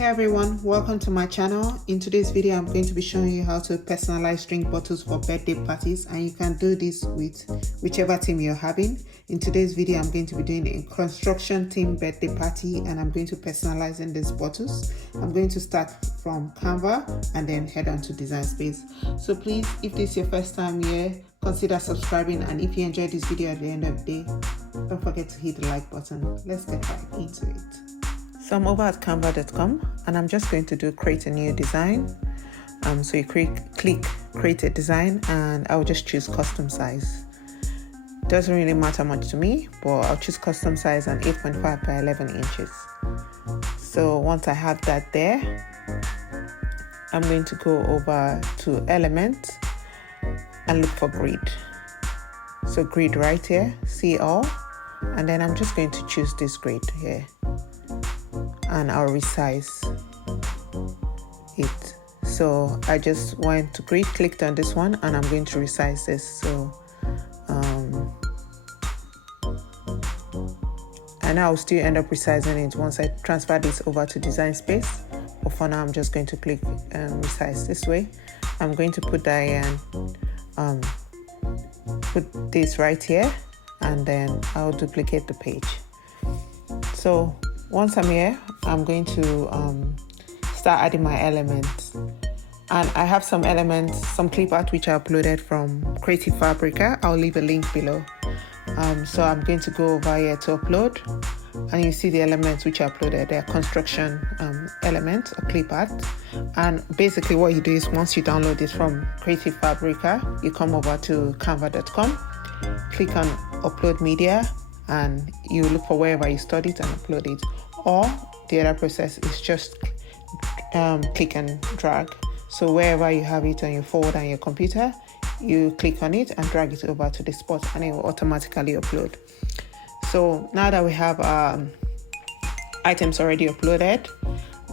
Hey everyone, welcome to my channel. In today's video, I'm going to be showing you how to personalize drink bottles for birthday parties, and you can do this with whichever theme you're having. In today's video, I'm going to be doing a construction theme birthday party, and I'm going to personalize in these bottles. I'm going to start from Canva and then head on to Design Space. So please, if this is your first time here, consider subscribing, and if you enjoyed this video at the end of the day, don't forget to hit the like button. Let's get right into it. So I'm over at canva.com and I'm just going to do create a new design. So you click create a design and I'll just choose custom size. Doesn't really matter much to me, but I'll choose custom size and 8.5 by 11 inches. So once I have that there, I'm going to go over to element and look for grid. So grid right here, see all, and then I'm just going to choose this grid here. And I'll resize it. So I just went to grid, clicked on this one, and I'm going to resize this. So and I'll still end up resizing it once I transfer this over to Design Space. But for now, I'm just going to click resize this way. I'm going to put that and put this right here, and then I'll duplicate the page. So once I'm here, I'm going to start adding my elements. And I have some elements, some clip art which I uploaded from Creative Fabrica. I'll leave a link below. So I'm going to go over here to upload. And you see the elements which I uploaded. They're construction elements or clip art. And basically what you do is once you download this from Creative Fabrica, you come over to canva.com, click on upload media, and you look for wherever you stored it and upload it. Or the other process is just click and drag. So wherever you have it on your phone and your computer, you click on it and drag it over to the spot and it will automatically upload. So now that we have items already uploaded,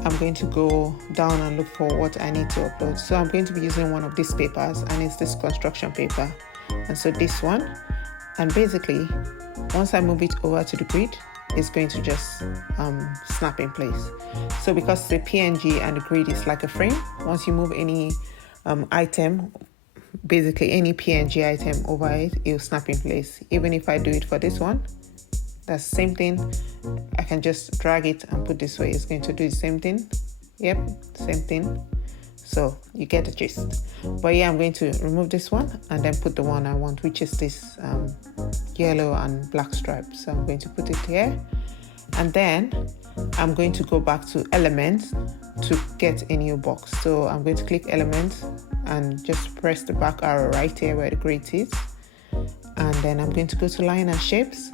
I'm going to go down and look for what I need to upload. So I'm going to be using one of these papers, and it's this construction paper. And so this one, and basically once I move it over to the grid, it's going to just snap in place. So because the PNG and the grid is like a frame, once you move any item, basically any PNG item over it, it'll snap in place. Even if I do it for this one, that's the same thing. I can just drag it and put this way. It's going to do the same thing. Yep, same thing. So you get the gist. But yeah, I'm going to remove this one and then put the one I want, which is this yellow and black stripe. So I'm going to put it here, and then I'm going to go back to elements to get a new box. So I'm going to click elements and just press the back arrow right here where the grid is, and then I'm going to go to line and shapes,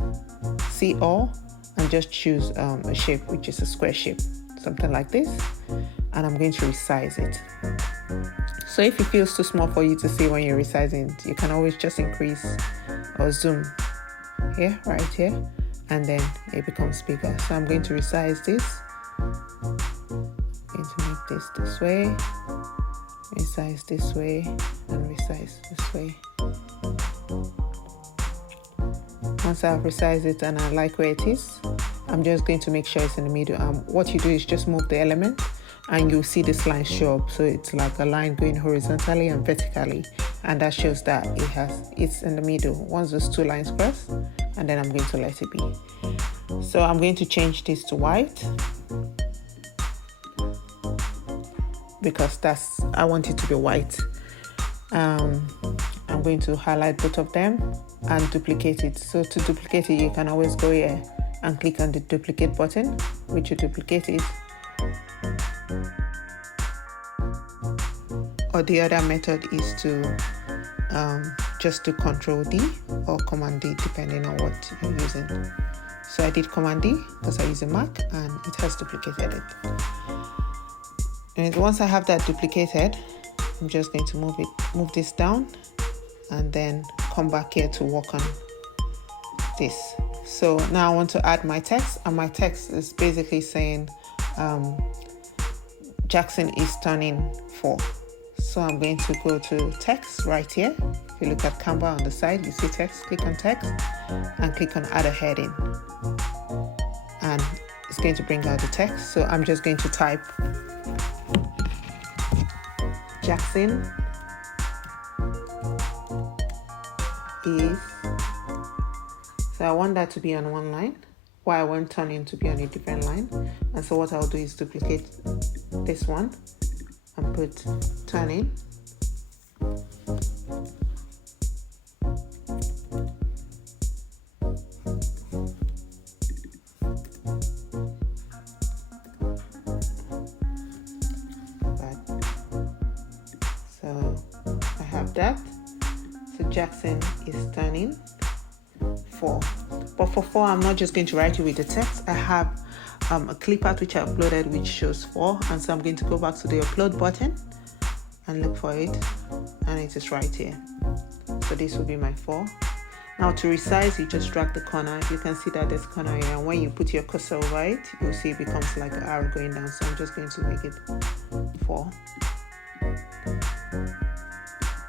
see all, and just choose a shape which is a square shape, something like this, and I'm going to resize it. So if it feels too small for you to see when you're resizing it, you can always just increase or zoom here, right here, and then it becomes bigger. So I'm going to resize this. I'm going to make this way, resize this way, and resize this way. Once I've resized it and I like where it is, I'm just going to make sure it's in the middle. What you do is just move the element and you'll see this line show up. So it's like a line going horizontally and vertically, and that shows that it's in the middle. Once those two lines cross, and then I'm going to let it be. So I'm going to change this to white because I want it to be white. I'm going to highlight both of them and duplicate it. So to duplicate it, you can always go here and click on the duplicate button, which will duplicate it. Or the other method is to just do Control D or Command D depending on what you're using. So I did Command D because I use a Mac and it has duplicated it. And once I have that duplicated, I'm just going to move this down and then come back here to work on this. So now I want to add my text, and my text is basically saying Jackson is turning 4. So I'm going to go to text right here. If you look at Canva on the side, you see text, click on text and click on add a heading. And it's going to bring out the text. So I'm just going to type Jackson is, so I want that to be on one line, while I want turning to be on a different line. And so what I'll do is duplicate this one and put turning. So I have that. So Jackson is turning 4. But for 4, I'm not just going to write it with the text. I have a clip art which I uploaded which shows 4, and so I'm going to go back to the upload button and look for it, and it is right here. So this will be my 4. Now to resize, you just drag the corner. You can see that there's corner here, and when you put your cursor over it, you'll see it becomes like an arrow going down. So I'm just going to make it 4.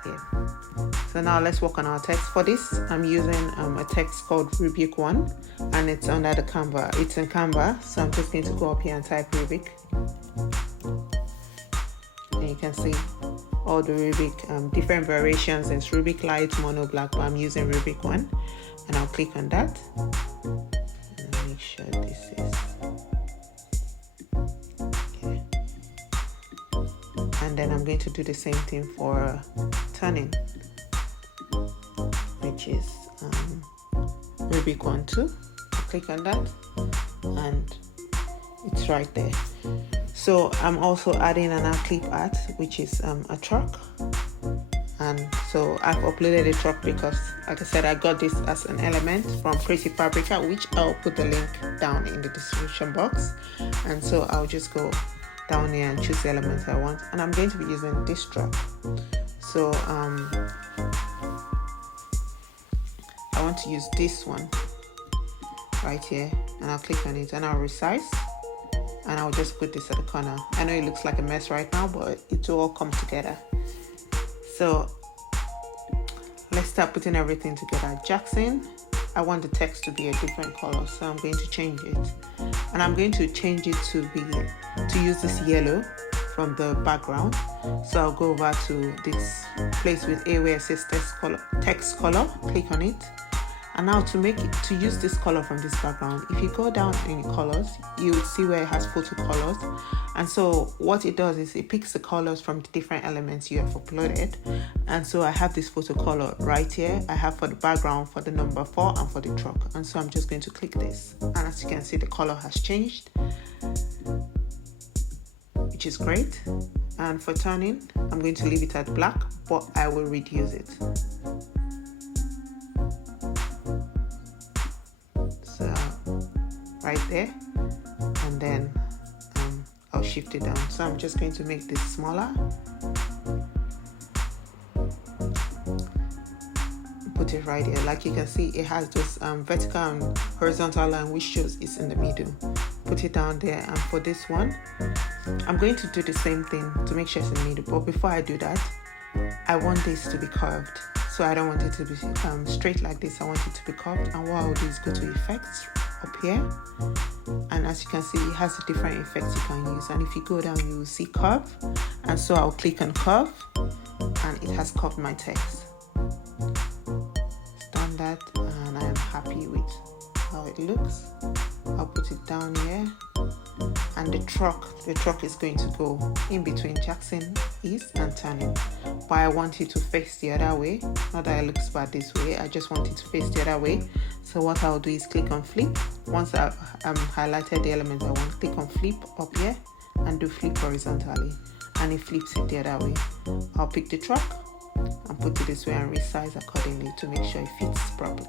Yeah. So now let's work on our text. For this, I'm using a text called Rubik 1, and it's under the Canva. It's in Canva, so I'm just going to go up here and type Rubik. And you can see all the Rubik, different variations. It's Rubik Light, Mono, Black, but I'm using Rubik 1. And I'll click on that. And make sure this is... Okay. And then I'm going to do the same thing for turning, which is Rubik 1 too. Click on that and it's right there. So I'm also adding an clip art, which is a truck. And so I've uploaded a truck because, like I said, I got this as an element from Pretty Fabrica, which I'll put the link down in the description box. And so I'll just go down here and choose the elements I want, and I'm going to be using this truck. So I want to use this one right here, and I'll click on it and I'll resize, and I'll just put this at the corner. I know it looks like a mess right now, but it will all come together. So let's start putting everything together. Jackson, I want the text to be a different color, so I'm going to change it, and I'm going to change it to use this yellow from the background. So I'll go over to this place with A where it says text color, click on it. And now to use this color from this background, if you go down in colors, you will see where it has photo colors. And so what it does is it picks the colors from the different elements you have uploaded. And so I have this photo color right here. I have for the background, for the number 4, and for the truck. And so I'm just going to click this. And as you can see, the color has changed, which is great. And for turning, I'm going to leave it at black, but I will reduce it. So right there, and then I'll shift it down. So I'm just going to make this smaller, put it right here. Like you can see, it has this vertical and horizontal line which shows it's in the middle. Put it down there. And for this one, I'm going to do the same thing to make sure it's in the middle, but before I do that, I want this to be curved. So I don't want it to be straight like this. I want it to be curved. And what I'll do is go to effects up here. And as you can see, it has different effects you can use. And if you go down, you will see curve. And so I'll click on curve, and it has curved my text. It's done that, and I am happy with how it looks. I'll put it down here. And the truck is going to go in between Jackson is and turning, but I want it to face the other way. Not that it looks bad this way, I just want it to face the other way. So what I'll do is click on flip. Once I've highlighted the element I want, click on flip up here and do flip horizontally, and it flips it the other way. I'll pick the truck and put it this way and resize accordingly to make sure it fits properly.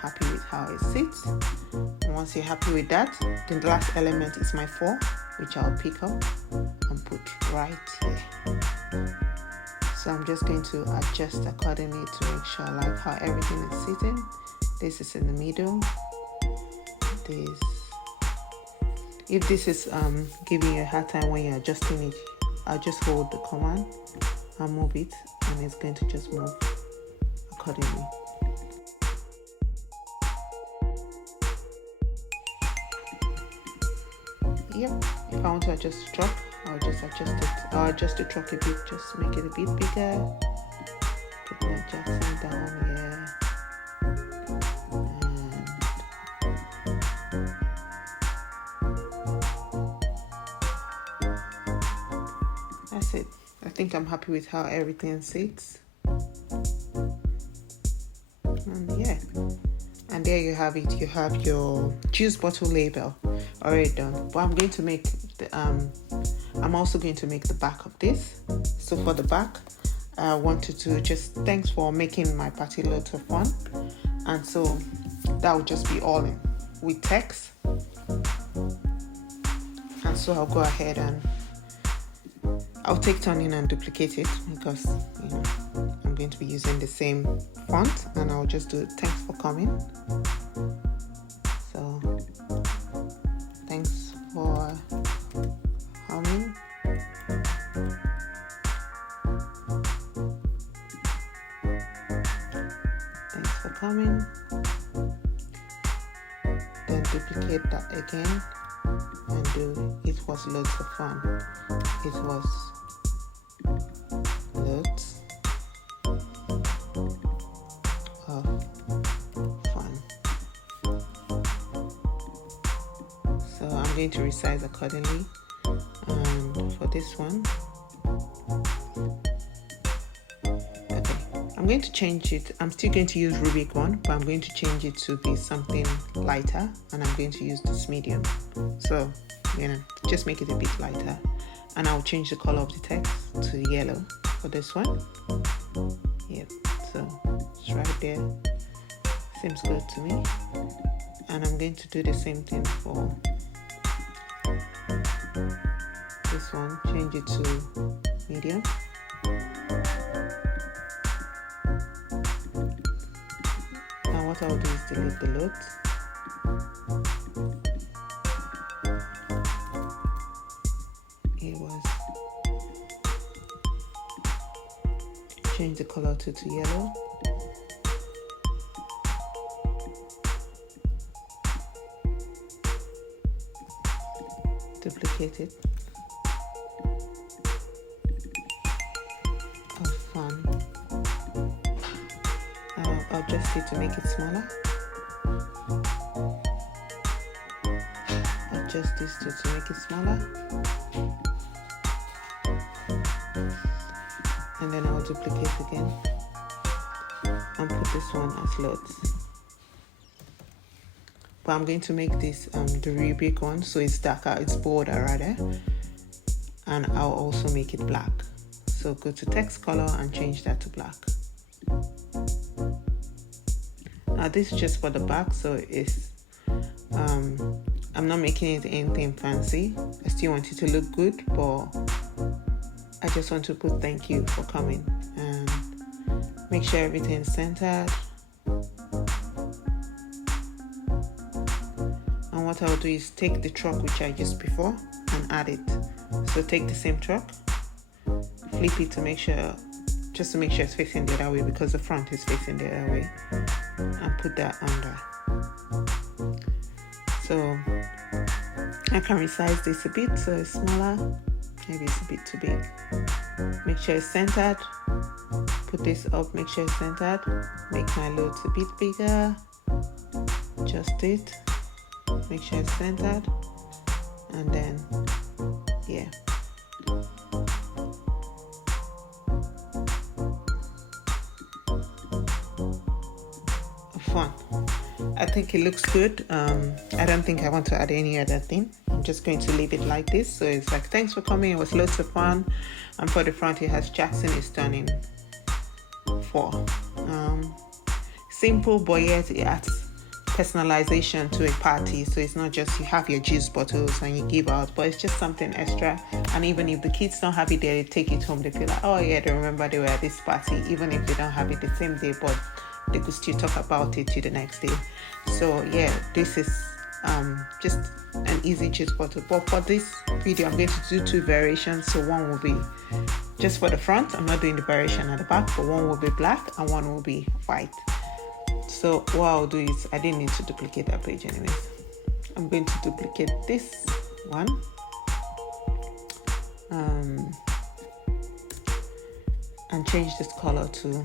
Happy with how it sits. And once you're happy with that, the last element is my 4, which I'll pick up and put right here. So I'm just going to adjust accordingly to make sure I like how everything is sitting. This is in the middle. If this is giving you a hard time when you're adjusting it, I'll just hold the command and move it, and it's going to just move accordingly. Yep, if I want to adjust the truck, I'll just adjust it. I'll adjust the truck a bit, just make it a bit bigger. Put my Jackson down here. And that's it. I think I'm happy with how everything sits. And yeah. And there you have it. You have your juice bottle label already done. But I'm going to make the I'm also going to make the back of this. So for the back, I wanted to just thanks for making my party loads of fun. And so that will just be all in with text. And so I'll go ahead and I'll take turn in and duplicate it because I'm going to be using the same font, and I'll just do thanks for coming. So thanks for coming. Thanks for coming. Then duplicate that again and do it was loads of fun. It was loads of fun. So I'm going to resize accordingly. And for this one, okay, I'm going to change it. I'm still going to use Rubik one, but I'm going to change it to be something lighter, and I'm going to use this medium. So just make it a bit lighter, and I'll change the color of the text to yellow for this one. Yep, so it's right there. Seems good to me. And I'm going to do the same thing for this one. Change it to medium. And what I'll do is delete the loads. Change the color to yellow. Duplicate it. Oh, fun. I'll adjust it to make it smaller. Adjust this to make it smaller. And then I'll duplicate again and put this one as loads. But I'm going to make this the Rubik one, so it's darker, it's bolder rather. And I'll also make it black. So go to text color and change that to black. Now this is just for the back, so it's I'm not making it anything fancy. I still want it to look good, but I just want to put thank you for coming and make sure everything's centered. And what I'll do is take the truck which I used before and add it. So take the same truck, flip it to make sure, just to make sure it's facing the other way because the front is facing the other way, and put that under. So I can resize this a bit so it's smaller. Maybe it's a bit too big. Make sure it's centered. Put this up, make sure it's centered. Make my loads a bit bigger. Adjust it. Make sure it's centered. And then, yeah. Fun. I think it looks good. I don't think I want to add any other thing. I'm just going to leave it like this. So it's like, thanks for coming. It was loads of fun. And for the front, it has Jackson is turning 4. Simple, but yet it adds personalization to a party. So it's not just you have your juice bottles and you give out, but it's just something extra. And even if the kids don't have it there, they take it home. They feel like, oh yeah, they remember they were at this party, even if they don't have it the same day, but they could still talk about it to the next day. So yeah, this is just an easy juice bottle. But for this video, I'm going to do 2 variations. So one will be just for the front. I'm not doing the variation at the back, but one will be black and one will be white. So what I'll do is, I didn't need to duplicate that page anyways. I'm going to duplicate this one. And change this color to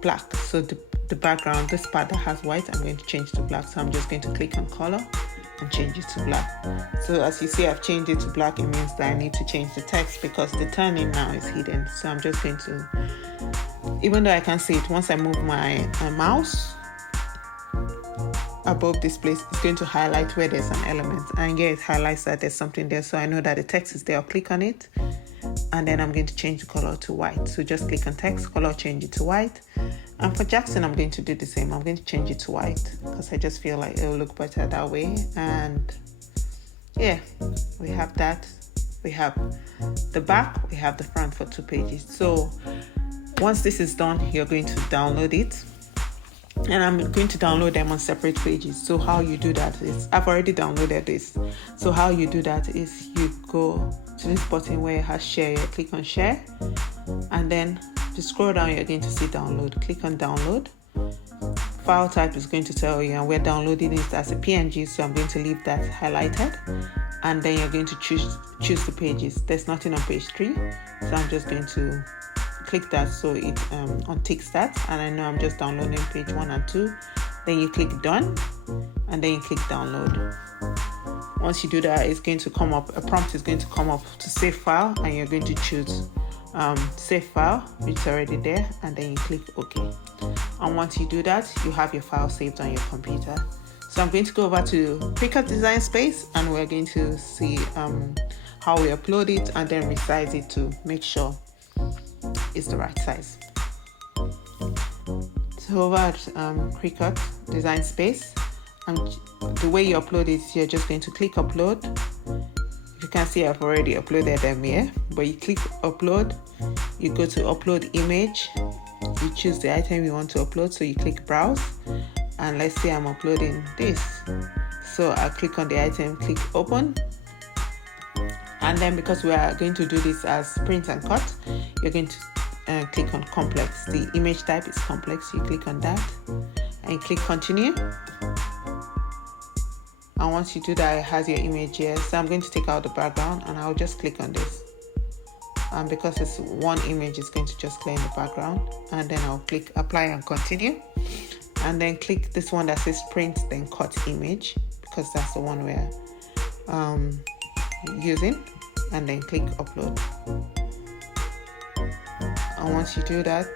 black. So the background, this part that has white, I'm going to change to black. So I'm just going to click on color and change it to black. So as you see, I've changed it to black. It means that I need to change the text because the turning now is hidden. So I'm just going to, even though I can't see it, once I move my mouse above this place, it's going to highlight where there's an element, and yeah, it highlights that there's something there, so I know that the text is there. I'll click on it, and then I'm going to change the color to white. So just click on text, color, change it to white. And for Jackson, I'm going to do the same. I'm going to change it to white because I just feel like it will look better that way. And yeah, we have that. We have the back, we have the front for 2 pages. So once this is done, you're going to download it. And I'm going to download them on separate pages. So how you do that is, I've already downloaded this. So how you do that is you go to this button where it has share, you click on share, and then to scroll down, you're going to see download. Click on download. File type is going to tell you, and we're downloading it as a PNG, so I'm going to leave that highlighted. And then you're going to choose the pages. There's nothing on page 3, so I'm just going to click that so it unticks that, and I know I'm just downloading page 1 and 2. Then you click done, and then you click download. Once you do that, it's going to come up, a prompt is going to come up to save file, and you're going to choose save file, which is already there, and then you click OK. And once you do that, you have your file saved on your computer. So I'm going to go over to Cricut Design Space, and we're going to see how we upload it and then resize it to make sure it's the right size. So over at Cricut Design Space, the way you upload it, you're just going to click upload. If you can see, I've already uploaded them here, but you click upload, you go to upload image, you choose the item you want to upload, so you click browse, and let's say I'm uploading this. So I click on the item, click open, and then because we are going to do this as print and cut, you're going to click on complex. The image type is complex, you click on that and you click continue. And once you do that, it has your image here. So I'm going to take out the background, and I'll just click on this. And because it's one image, it's going to just clear in the background. And then I'll click apply and continue. And then click this one that says print, then cut image, because that's the one we're using. And then click upload. And once you do that,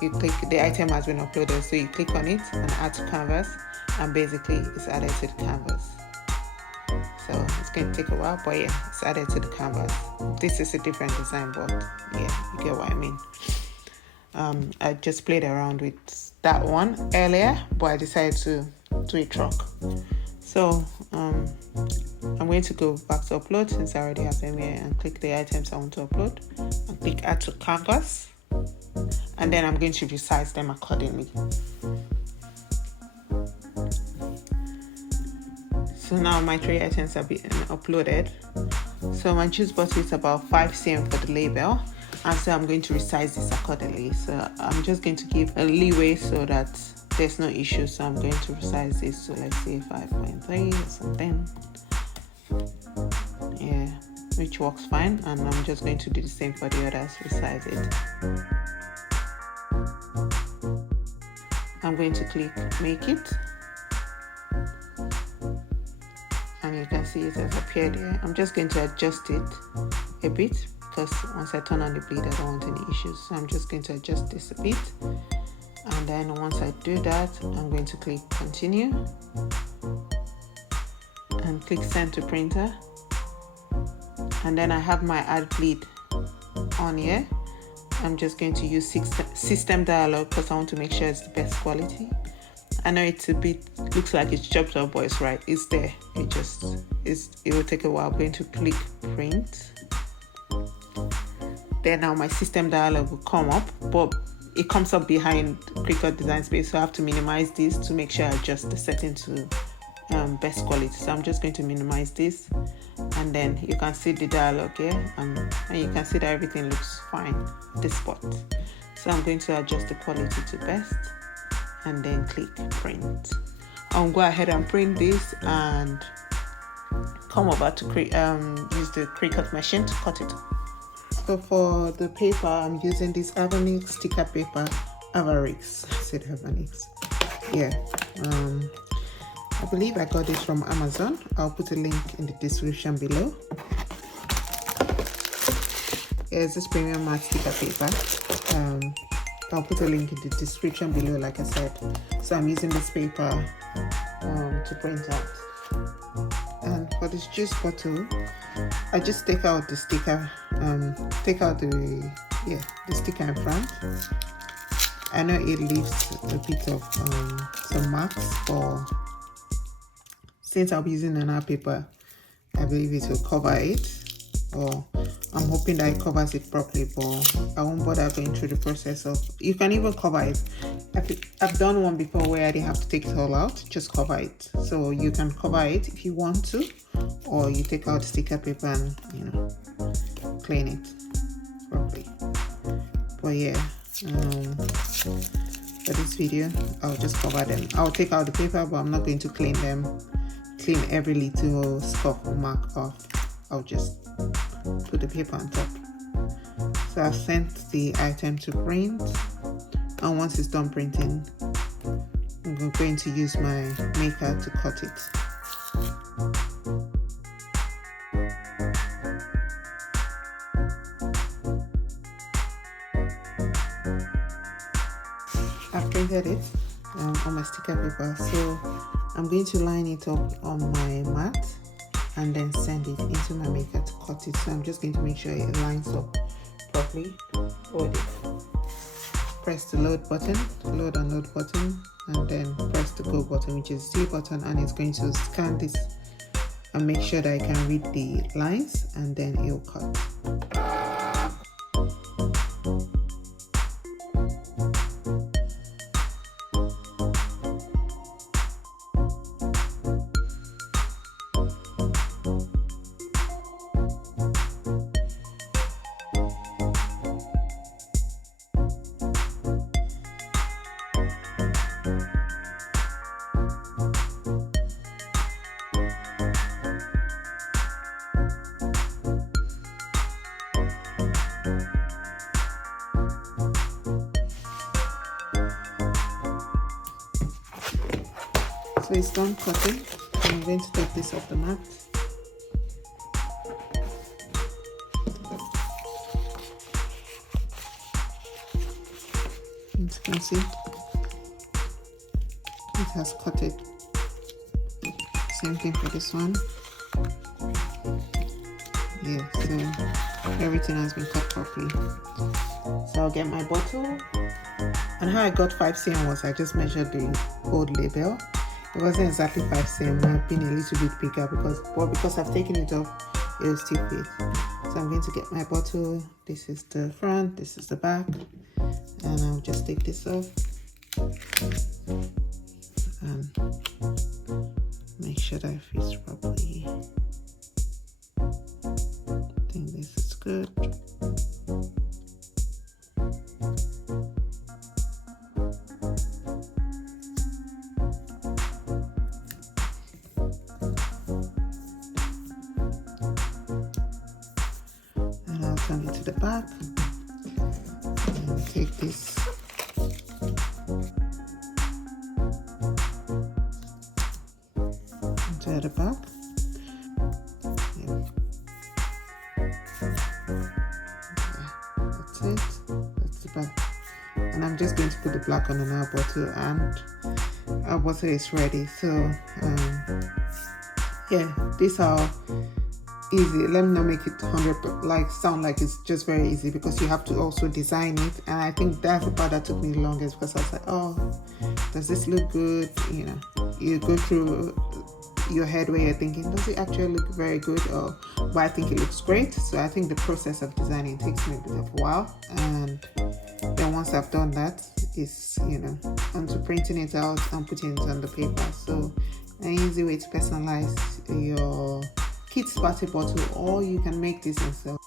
you click, the item has been uploaded, so you click on it and add to canvas, and basically it's added to the canvas. So it's going to take a while, but yeah, it's added to the canvas. This is a different design, but yeah, you get what I mean. I just played around with that one earlier, but I decided to do a truck. So I'm going to go back to upload, since I already have them here, and click the items I want to upload and click add to canvas, and then I'm going to resize them accordingly. So now my 3 items have been uploaded. So my juice bottle is about 5 cm for the label, and so I'm going to resize this accordingly. So I'm just going to give a leeway so that there's no issue. So I'm going to resize this to, let's say, 5.3 or something. Yeah, which works fine. And I'm just going to do the same for the others, resize it. I'm going to click make it. And you can see it has appeared here. I'm just going to adjust it a bit, because once I turn on the bleed, I don't want any issues. So I'm just going to adjust this a bit. And then once I do that, I'm going to click continue and click send to printer. And then I have my add bleed on here. I'm just going to use system dialog because I want to make sure it's the best quality. I know it's a bit, looks like it's chopped up, but it's right. It's there. It will take a while. I'm going to click print. Then now my system dialog will come up, but it comes up behind Cricut Design Space. So I have to minimize this to make sure I adjust the setting to best quality. So I'm just going to minimize this, and then you can see the dialog here, and you can see that everything looks fine at this spot. So I'm going to adjust the quality to best, and then click print. I'll go ahead and print this and come over to use the Cricut machine to cut it. So for the paper, I'm using this Avanix sticker paper. Avarix, I said Avanix. Yeah, I believe I got this from Amazon. I'll put a link in the description below. Here's this premium matte sticker paper. I'll put a link in the description below, like I said. So I'm using this paper to print out. And for this juice bottle, I just take out the sticker, take out the sticker in front. I know it leaves a bit of some marks, but since I'll be using another paper, I believe it will cover it. Or I'm hoping that it covers it properly, but I won't bother going through the process of. You can even cover it. I've done one before where I didn't have to take it all out, just cover it. So you can cover it if you want to, or you take out the sticker paper and clean it properly. But yeah, for this video, I'll just cover them. I'll take out the paper, but I'm not going to clean every little scuff or mark off. I'll just put the paper on top. So I've sent the item to print, and once it's done printing, I'm going to use my maker to cut it. I've printed it on my sticker paper, so I'm going to line it up on my mat and then send it into my maker to cut it. So I'm just going to make sure it lines up properly. Hold it. Press the load and load button, and then press the go button, which is the C button, and it's going to scan this and make sure that I can read the lines, and then it'll cut. So it's done cutting. I'm going to take this off the mat. As you can see, it has cut it. Same thing for this one. Yeah, so everything has been cut properly. So I'll get my bottle. And how I got 5 cm was I just measured the old label. It wasn't exactly 5 cm, it might have been a little bit bigger because I've taken it off, it will still fit. So I'm going to get my bottle. This is the front, this is the back, and I'll just take this off and make sure that it fits properly. I think this is good. Turn it to the back and take this into the back. Yeah. That's it. That's the back. And I'm just going to put the black on another bottle, and our bottle is ready. So yeah, these are easy. Let me not make it 100 sound like it's just very easy, because you have to also design it, and I think that's the part that took me the longest, because I was like, oh, does this look good? You go through your head where you're thinking, does it actually look very good, but I think it looks great. So I think the process of designing takes me a bit of a while, and then once I've done that, it's onto printing it out and putting it on the paper. So an easy way to personalize your kids party bottle, or you can make this yourself.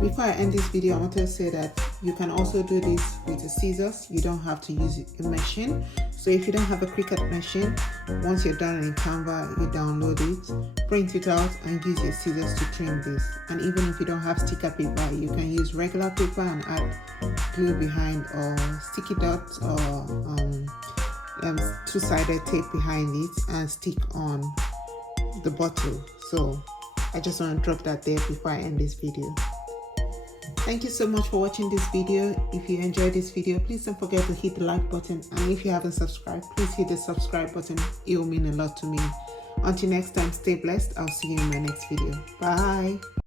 Before I end this video, I want to say that you can also do this with the scissors. You don't have to use a machine. So if you don't have a Cricut machine, once you're done in Canva, you download it, print it out, and use your scissors to trim this. And even if you don't have sticker paper, you can use regular paper and add glue behind, or sticky dots, or two-sided tape behind it and stick on the bottle. So I just want to drop that there before I end this video. Thank you so much for watching this video. If you enjoyed this video, please don't forget to hit the like button, and if you haven't subscribed, please hit the subscribe button. It will mean a lot to me. Until next time, stay blessed. I'll see you in my next video. Bye.